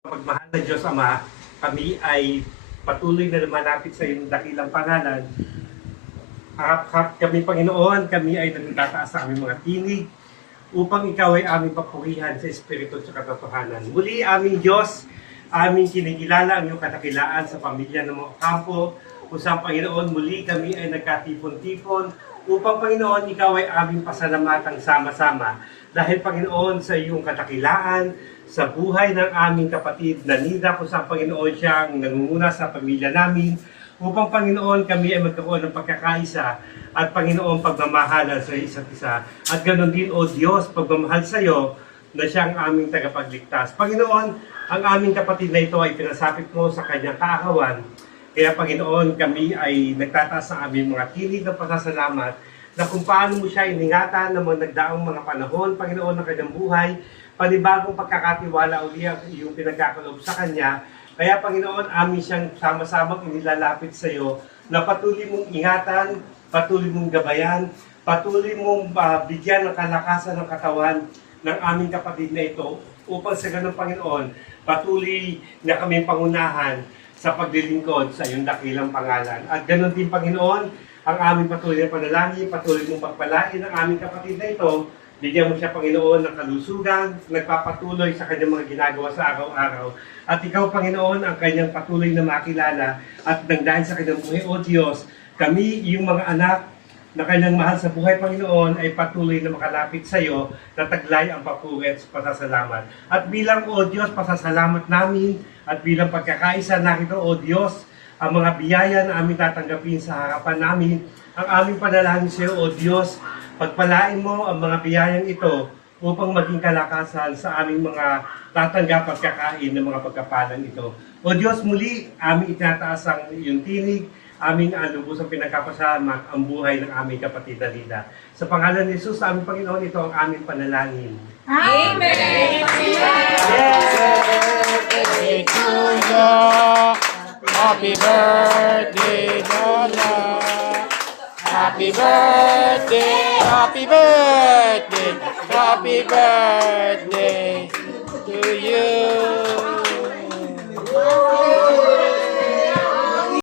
Pagmahal na Diyos Ama, kami ay patuloy na lumalapit sa iyong dakilang pangalan. Harap kami, Panginoon, kami ay nagtataas sa aming mga tinig upang ikaw ay aming papurihan sa Espiritu at sa katotohanan. Muli, aming Diyos, aming kinikilala ang iyong kadakilaan sa pamilya ng mga kampo, kung saan, Panginoon, muli kami ay nagkatipon-tipon upang, Panginoon, ikaw ay aming pasalamatang sama-sama. Dahil, Panginoon, sa iyong kadakilaan, sa buhay ng aming kapatid na Nida, kung saan, Panginoon, siya ang nangunguna sa pamilya namin, upang, Panginoon, kami ay magkaroon ng pagkakaisa at, Panginoon, pagmamahalan sa isa't isa. At ganoon din, O Diyos, pagmamahal sa iyo na siya ang aming tagapagligtas. Panginoon, ang aming kapatid na ito ay pinasapit mo sa kanyang kaarawan. Kaya, Panginoon, kami ay nagtataas sa aming mga tinig ng pasasalamat na kung paano mo siya iningatan ng mga nagdaang mga panahon, Panginoon, ng kanyang buhay, panibagong pagkakatiwala uli ang iyong pinagkakaloob sa Kanya. Kaya, Panginoon, amin siyang sama-samang inilalapit sa iyo na patuloy mong ingatan, patuloy mong gabayan, patuloy mong bigyan ng kalakasan ng katawan ng aming kapatid na ito upang sa ganun, Panginoon, patuloy na kami pangunahan sa paglilingkod sa iyong dakilang pangalan. At ganun din, Panginoon, ang aming patuloy na panalangin, patuloy mong pagpalain ang aming kapatid na ito. Bigyan mo siya, Panginoon, ng kalusugan, nagpapatuloy sa kanyang mga ginagawa sa araw-araw. At ikaw, Panginoon, ang kanyang patuloy na makilala. At nang dahil sa kanyang buhay, O Diyos, kami, yung mga anak na kanyang mahal sa buhay, Panginoon, ay patuloy na makalapit sa iyo na taglay ang papuri at pasasalamat. At bilang, O Diyos, pasasalamat namin at bilang pagkakaisa nakito, O Diyos, ang mga biyaya na aming tatanggapin sa harapan namin, ang aming panalangin sa iyo, O Diyos, pagpalain mo ang mga biyayang ito upang maging kalakasan sa aming mga tatanggap at kakain ng mga pagkapalang ito. O Diyos, muli, aming itataas ang iyong tinig, aming lubos ang pinagkapasalamat ang buhay ng aming kapatid na Nida. Sa pangalan ni Jesus, aming Panginoon, ito ang aming panalangin. Amen! Happy birthday, Lola. Happy birthday, happy birthday, happy birthday.